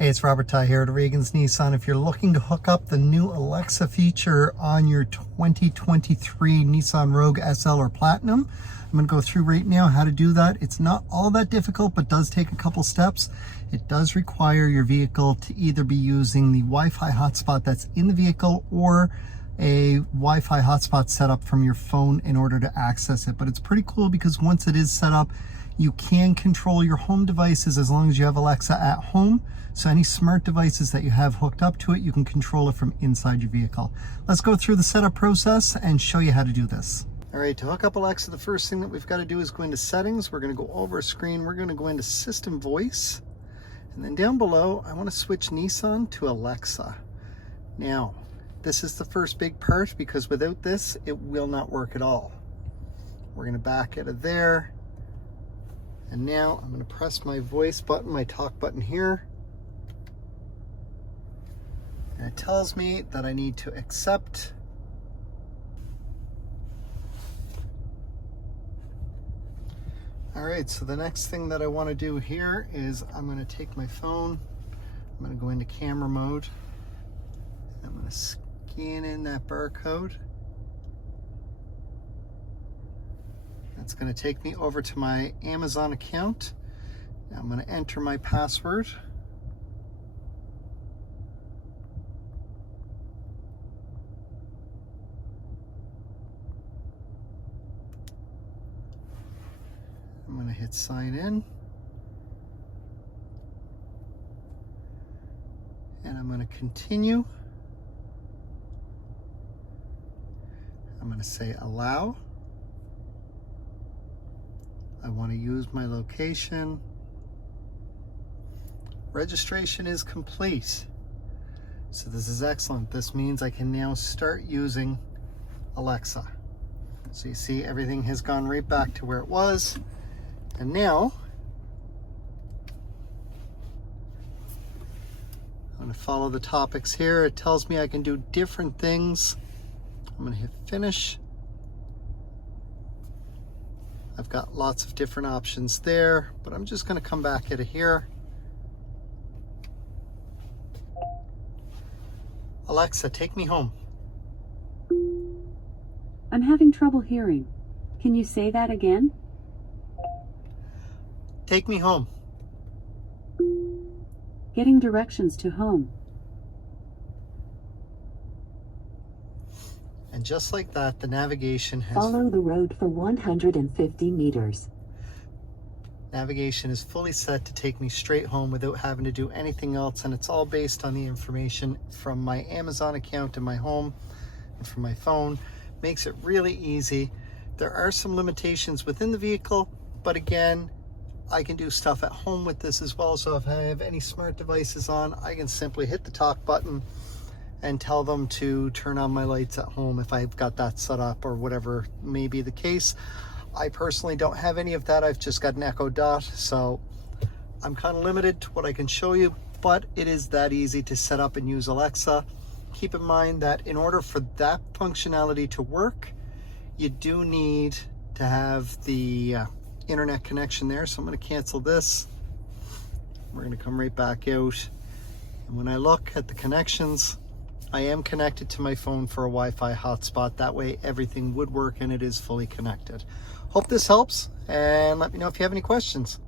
Hey, it's Robert Ty here at Reagan's Nissan. If you're looking to hook up the new Alexa feature on your 2023 Nissan Rogue SL or Platinum, I'm going to go through right now how to do that. It's not all that difficult, but does take a couple steps. It does require your vehicle to either be using the Wi-Fi hotspot that's in the vehicle or a Wi-Fi hotspot set up from your phone in order to access it. But it's pretty cool because once it is set up, you can control your home devices as long as you have Alexa at home. So any smart devices that you have hooked up to it, you can control it from inside your vehicle. Let's go through the setup process and show you how to do this. All right, to hook up Alexa, the first thing that we've got to do is go into settings. We're going to go over a screen. We're going to go into system voice. And then down below, I want to switch Nissan to Alexa. Now, this is the first big part because without this, it will not work at all. We're going to back out of there. And now I'm going to press my voice button, my talk button here. And it tells me that I need to accept. All right, so the next thing that I want to do here is I'm going to take my phone. I'm going to go into camera mode. I'm going to scan in that barcode. That's going to take me over to my Amazon account. Now I'm going to enter my password. I'm going to hit sign in. And I'm going to continue. I'm going to say allow. I want to use my location. Registration is complete. So this is excellent. This means I can now start using Alexa. So you see everything has gone right back to where it was. And now I'm going to follow the topics here. It tells me I can do different things. I'm going to hit finish. I've got lots of different options there, but I'm just going to come back out of here. Alexa, take me home. I'm having trouble hearing. Can you say that again? Take me home. Getting directions to home. And just like that, the navigation has... Follow the road for 150 meters. Navigation is fully set to take me straight home without having to do anything else, and it's all based on the information from my Amazon account in my home and from my phone. Makes it really easy. There are some limitations within the vehicle, but again, I can do stuff at home with this as well. So if I have any smart devices on, I can simply hit the talk button and tell them to turn on my lights at home if I've got that set up or whatever may be the case. I personally don't have any of that. I've just got an Echo Dot, so I'm kind of limited to what I can show you, but it is that easy to set up and use Alexa. Keep in mind that in order for that functionality to work, you do need to have the internet connection there. So I'm going to cancel this. We're going to come right back out. And when I look at the connections, I am connected to my phone for a Wi-Fi hotspot. That way everything would work and it is fully connected. Hope this helps, and let me know if you have any questions.